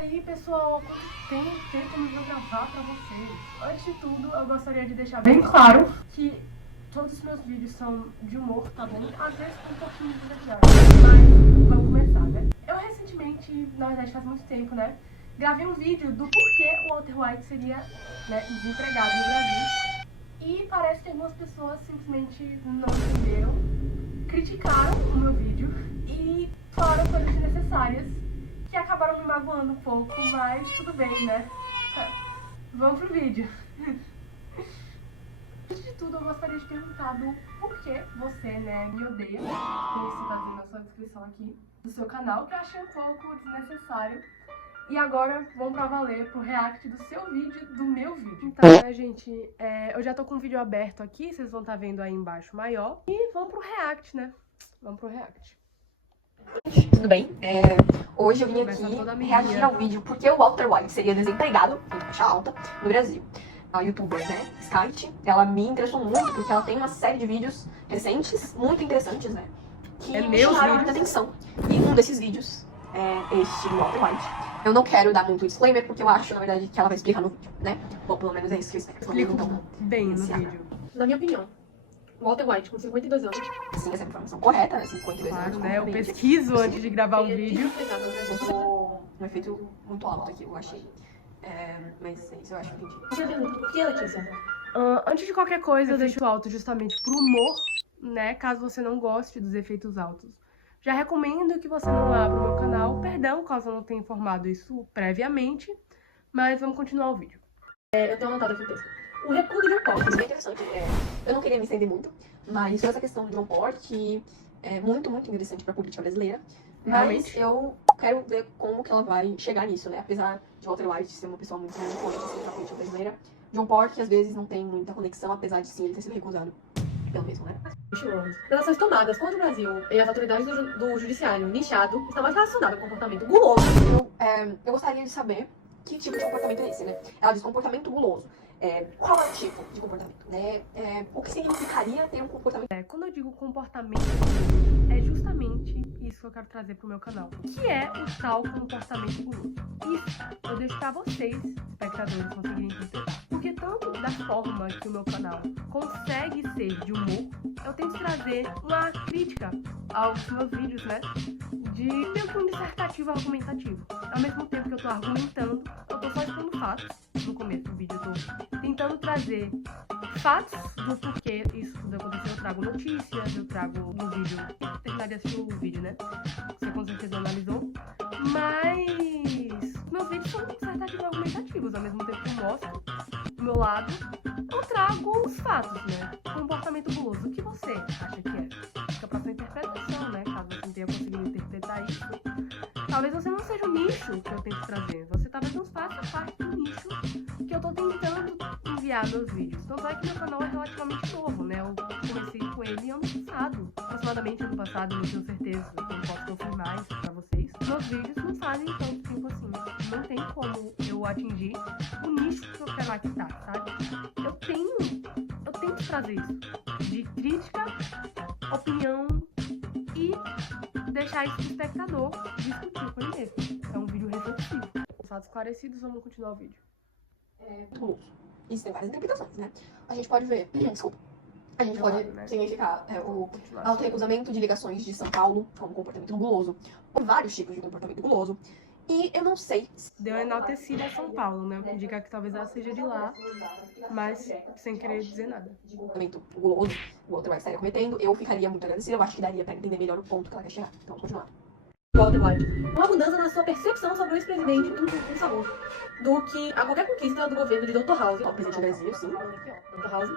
aí, pessoal, há quanto tempo eu vou gravar pra vocês? Antes de tudo, eu gostaria de deixar bem claro que todos os meus vídeos são de humor, tá bom? Às vezes com um pouquinho de verdade, mas vamos começar, né? Eu recentemente, na verdade faz muito tempo, né, gravei um vídeo do porquê o Walter White seria, né, desempregado no Brasil. E parece que algumas pessoas simplesmente não entenderam, criticaram o meu vídeo e falaram coisas desnecessárias que acabaram me magoando um pouco, mas tudo bem, né? Vamos pro vídeo. Antes de tudo, eu gostaria de perguntar do porquê você, né, me odeia, com esse vazio na sua descrição aqui do seu canal, que eu achei um pouco desnecessário. E agora vamos pra valer pro react do seu vídeo, do meu vídeo. Então, né, gente, eu já tô com o vídeo aberto aqui, vocês vão estar vendo aí embaixo maior. E vamos pro react, né? Vamos pro react. Tudo bem? Hoje eu vim aqui reagir ao vídeo porque o Walter White seria desempregado, em faixa alta, no Brasil. A youtuber, né, Skyt, ela me interessou muito porque ela tem uma série de vídeos recentes, muito interessantes, né, que me chamaram muita atenção. E um desses vídeos é este do Walter White. Eu não quero dar muito disclaimer porque eu acho, na verdade, que ela vai explicar no vídeo, né? Bom, pelo menos é isso que eu espero. Explico bem no vídeo. Na minha opinião, Walter White, com 52 anos. Sim, essa é a informação correta, né? 52 anos. Né? Eu pesquiso antes de gravar o vídeo. Um efeito muito alto aqui, eu achei. Mas é isso, eu acho que entendi. Você pergunta, por que, Letícia? Antes de qualquer coisa, eu deixo alto justamente pro humor, né? Caso você não goste dos efeitos altos. Já recomendo que você não abra o meu canal. Perdão, caso eu não tenha informado isso previamente. Mas vamos continuar o vídeo. Eu tenho anotado aqui o texto. O recuo do John Porte. Isso é interessante. Eu não queria me estender muito, mas toda essa questão do John Porte é muito, muito interessante para a política brasileira. Mas eu quero ver como que ela vai chegar nisso, né? Apesar de Walter White ser uma pessoa muito influente assim, para a política brasileira, John Porte às vezes não tem muita conexão, apesar de sim ele ter sido recusado pelo mesmo, né? As ações tomadas contra o Brasil e as autoridades do judiciário nichado está mais relacionado ao comportamento guloso. Eu gostaria de saber que tipo de comportamento é esse, né? Ela diz comportamento guloso. Qual é o tipo de comportamento, né? O que significaria ter um comportamento? Quando eu digo comportamento, é justamente isso que eu quero trazer pro meu canal. O que é o tal comportamento guloso? Isso eu deixo pra vocês, espectadores, conseguirem interpretar. Porque tanto da forma que o meu canal consegue ser de humor, eu tento trazer uma crítica aos meus vídeos, né? De meio que um dissertativo argumentativo. Ao mesmo tempo que eu tô argumentando, eu tô só expondo fatos. No começo do vídeo eu tô tentando trazer fatos do porquê isso tudo aconteceu. Eu trago notícias, eu trago no vídeo, terminar de assistir o vídeo, né? Você com certeza analisou. Mas meus vídeos são dissertativos argumentativos. Ao mesmo tempo que eu mostro do meu lado, eu trago os fatos, né? Comportamento guloso. O que você acha que é? Fica pra sua interpretação, né? Caso você não tenha conseguido interpretar isso. Talvez você não seja o nicho que eu tento trazer. Você talvez não faça parte do nicho que eu tô tentando enviar meus vídeos. Tanto é que meu canal é relativamente novo, né? Eu comecei com ele ano passado. Aproximadamente ano passado, não tenho certeza. Eu não posso confirmar isso pra vocês. Meus vídeos não fazem tanto tempo assim. Não tem como eu atingir o nicho que eu quero aqui, sabe? Eu tento trazer isso. De crítica, opinião e deixar isso pro espectador discutir com ele mesmo. É um vídeo reflexivo. Fatos esclarecidos, vamos continuar o vídeo. Isso tem várias interpretações, né? A gente pode ver, desculpa, a gente pode significar o auto-recusamento de ligações de São Paulo como comportamento guloso, ou vários tipos de comportamento guloso. E eu não sei se... Deu enaltecida a São Paulo, né? O que indica que talvez ela seja de lá, mas sem querer dizer nada. Comportamento guloso, o Walter White estaria cometendo, eu ficaria muito agradecida, eu acho que daria pra entender melhor o ponto que ela quer chegar. Então, vamos continuar. Walter White. Uma mudança na sua percepção sobre o ex-presidente em favor do que a qualquer conquista do governo de Dr. House, Presidente do Brasil, sim. Dr. House,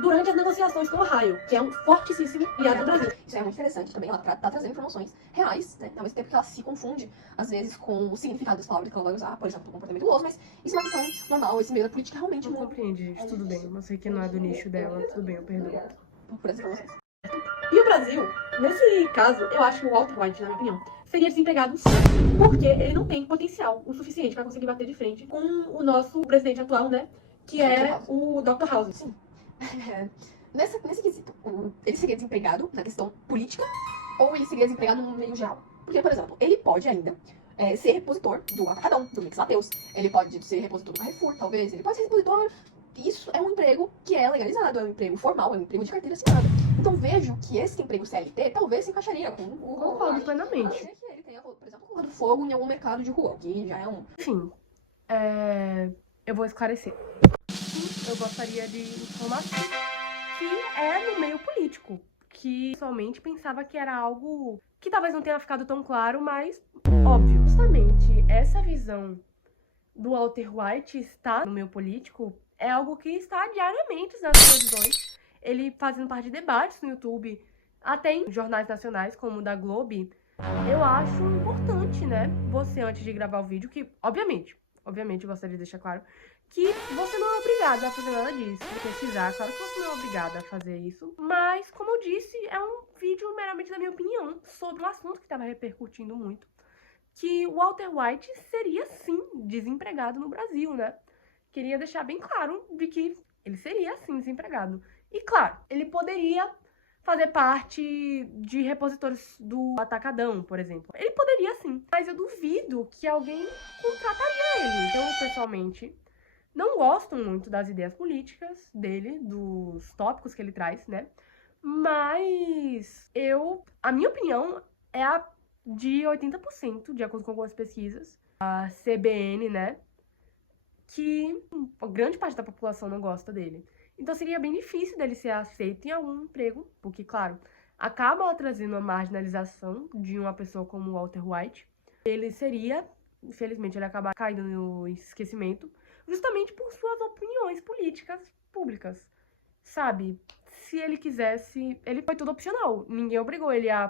durante as negociações com o Ohio, que é um fortíssimo aliado do Brasil. Isso é muito interessante também, ela tá trazendo informações reais, né? Ao mesmo tempo que ela se confunde, às vezes, com o significado das palavras que ela vai usar, por exemplo, o comportamento guloso, mas isso é uma questão normal, esse meio da política realmente não compreende, gente, tudo bem. Eu sei que não é do nicho dela, tudo bem, eu perdoo. Por essas informações. E o Brasil, nesse caso, eu acho que o Walter White, na minha opinião, seria desempregado sim, porque ele não tem potencial o suficiente para conseguir bater de frente com o nosso presidente atual, né? Que é o Dr. House. Sim. Nesse quesito, ele seria desempregado na questão política ou ele seria desempregado no meio geral? Porque, por exemplo, ele pode ainda ser repositor do Atacadão, do Mix Mateus. Ele pode ser repositor do Carrefour, talvez. Ele pode ser repositor. Isso é um emprego que é legalizado, é um emprego formal, é um emprego de carteira assinada. Então vejo que esse emprego CLT talvez se encaixaria com o Concordo plenamente. que ele tenha, por exemplo, colocado fogo em algum mercado de rua, que já é um... Enfim, eu vou esclarecer. Eu gostaria de informar que é no meio político, que somente pensava que era algo que talvez não tenha ficado tão claro, mas óbvio. Justamente essa visão do Walter White estar no meio político é algo que está diariamente nas televisões, ele fazendo parte de debates no YouTube, até em jornais nacionais como o da Globo. Eu acho importante, né, você antes de gravar o vídeo, que obviamente, eu gostaria de deixar claro, que você não é obrigado a fazer nada disso, pesquisar, claro que você não é obrigado a fazer isso, mas, como eu disse, é um vídeo meramente da minha opinião sobre um assunto que estava repercutindo muito, que o Walter White seria, sim, desempregado no Brasil, né? Queria deixar bem claro de que ele seria, sim, desempregado. E, claro, ele poderia fazer parte de repositores do Atacadão, por exemplo. Ele poderia, sim, mas eu duvido que alguém contrataria ele. Eu, pessoalmente, não gosto muito das ideias políticas dele, dos tópicos que ele traz, né? Mas a minha opinião é a de 80%, de acordo com algumas pesquisas. A CBN, né? Que grande parte da população não gosta dele. Então seria bem difícil dele ser aceito em algum emprego, porque, claro, acaba trazendo uma marginalização de uma pessoa como Walter White. Ele seria, infelizmente, ele acaba caindo no esquecimento, justamente por suas opiniões políticas públicas, sabe? Se ele quisesse, ele foi tudo opcional. Ninguém obrigou ele a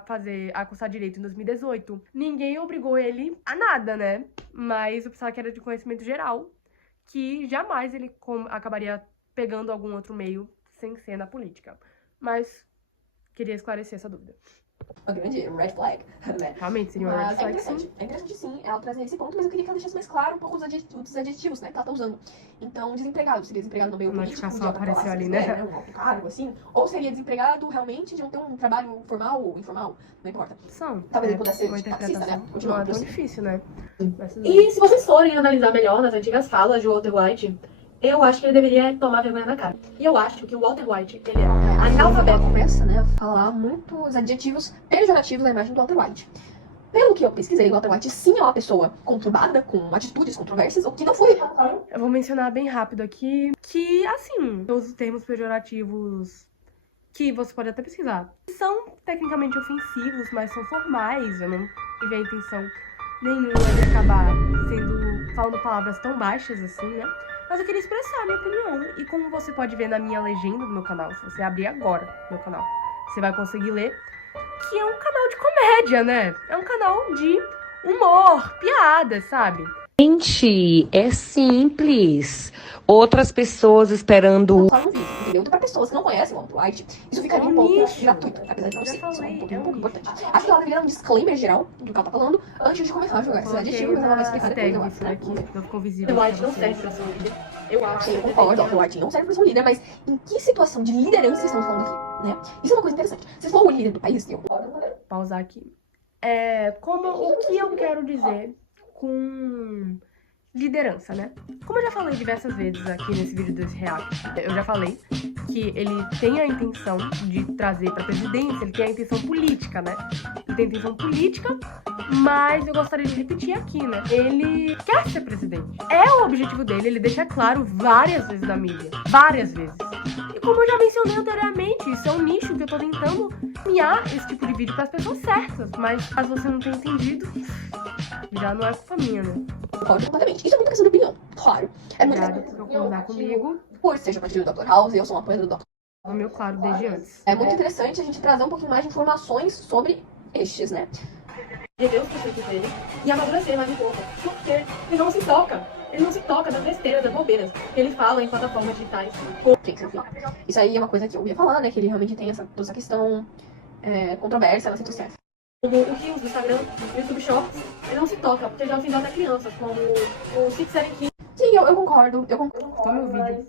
cursar direito em 2018. Ninguém obrigou ele a nada, né? Mas eu pensava que era de conhecimento geral, que jamais ele acabaria pegando algum outro meio sem ser na política. Mas queria esclarecer essa dúvida. Uma grande red flag, né? Realmente, seria uma red flag, sim. É interessante sim ela trazer esse ponto, mas eu queria que ela deixasse mais claro um pouco os adjetivos, né, que ela tá usando. Então, desempregado, seria desempregado no meio político, de alta apareceu classe, ali, né? Um alto cargo, assim. Ou seria desempregado realmente de não ter um trabalho formal ou informal, não importa. Talvez ele pudesse ser uma taxista, né? Não é tão difícil, né? E se vocês forem analisar melhor nas antigas falas de Walter White, eu acho que ele deveria tomar vergonha na cara. E eu acho que o Walter White, ele é analfabeto. Começa, né, a falar muitos adjetivos pejorativos da imagem do Walter White. Pelo que eu pesquisei, o Walter White sim é uma pessoa conturbada, com atitudes controversas, o que não foi. Eu vou mencionar bem rápido aqui que, assim, os termos pejorativos que você pode até pesquisar são tecnicamente ofensivos, mas são formais. Eu não tive a intenção nenhuma de acabar falando palavras tão baixas assim, né? Mas eu queria expressar a minha opinião. E como você pode ver na minha legenda do meu canal, se você abrir agora meu canal, você vai conseguir ler que é um canal de comédia, né? É um canal de humor, piadas, sabe? Gente, é simples. Outras pessoas esperando... Só no vídeo, entendeu? Então, pra pessoas que não conhecem o Walter White, isso ficaria um pouco gratuito, apesar de não ser, isso é um pouco importante. Acho que ela deveria dar um disclaimer geral do que ela tá falando antes de começar a jogar esses adjetivos, ela vai explicar depois, eu acho, né? Não ficou visível. O White não serve pra ser um líder. Eu acho. Sim, eu concordo, o White não serve pra ser um líder, mas em que situação de liderança estamos falando aqui, né? Isso é uma coisa interessante. Se for o líder do país, eu concordo. Pausar aqui. O que eu quero dizer com liderança, né? Como eu já falei diversas vezes aqui nesse vídeo desse react, eu já falei que ele tem a intenção de trazer pra presidência, ele tem a intenção política, né? Ele tem a intenção política, mas eu gostaria de repetir aqui, né? Ele quer ser presidente. É o objetivo dele, ele deixa claro várias vezes na mídia. Várias vezes. E como eu já mencionei anteriormente, isso é um nicho que eu tô tentando encaminhar esse tipo de vídeo pras pessoas certas. Mas caso você não tenha entendido, já não é culpa minha, né? Concordo completamente. Isso é muita questão de opinião, claro. É muito Obrigada por concordar comigo. Por seja a partir do Dr. House, eu sou uma apoiadora do Dr. O meu claro desde antes. É muito interessante a gente trazer um pouquinho mais de informações sobre estes, né? Rever os conceitos dele e amadurecer mais um pouco. Porque ele não se toca. Ele não se toca das besteiras, das bobeiras que ele fala em plataformas digitais. Isso aí é uma coisa que eu ia falar, né? Que ele realmente tem toda essa questão controvérsia nas redes sociais. Como o Reels do Instagram, o YouTube Shorts, ele não se toca, porque já ofendeu até crianças, como o Six Seven Kids. Sim, eu concordo. Toma o vídeo.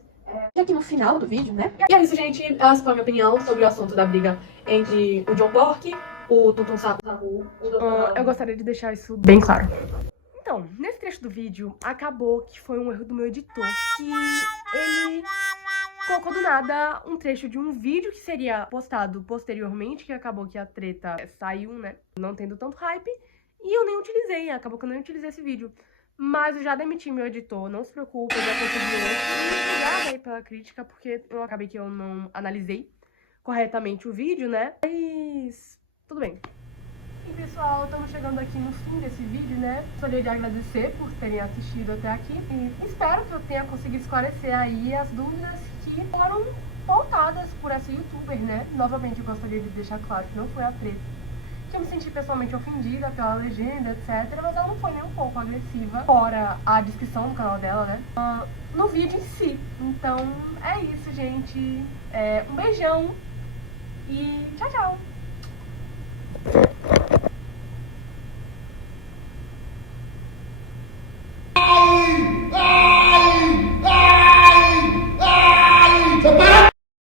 Já que no final do vídeo, né? E é isso, gente. Essa foi a minha opinião sobre o assunto da briga entre o John Bork, o Tum Tum Saco, Eu gostaria de deixar isso bem claro. Então, nesse trecho do vídeo, acabou que foi um erro do meu editor, que ele colocou do nada um trecho de um vídeo que seria postado posteriormente, que acabou que a treta saiu, né, não tendo tanto hype, e eu nem utilizei, acabou que eu nem utilizei esse vídeo. Mas eu já demiti meu editor, não se preocupe, eu já consegui outro. E obrigada aí pela crítica, porque eu acabei que eu não analisei corretamente o vídeo, né, mas tudo bem. E pessoal, estamos chegando aqui no fim desse vídeo, né? Gostaria de agradecer por terem assistido até aqui e espero que eu tenha conseguido esclarecer aí as dúvidas que foram voltadas por essa youtuber, né? Novamente eu gostaria de deixar claro que não foi a treta, que eu me senti pessoalmente ofendida pela legenda, etc, mas ela não foi nem um pouco agressiva, fora a descrição do canal dela, né? No vídeo em si. Então é isso, gente. Um beijão e tchau, tchau!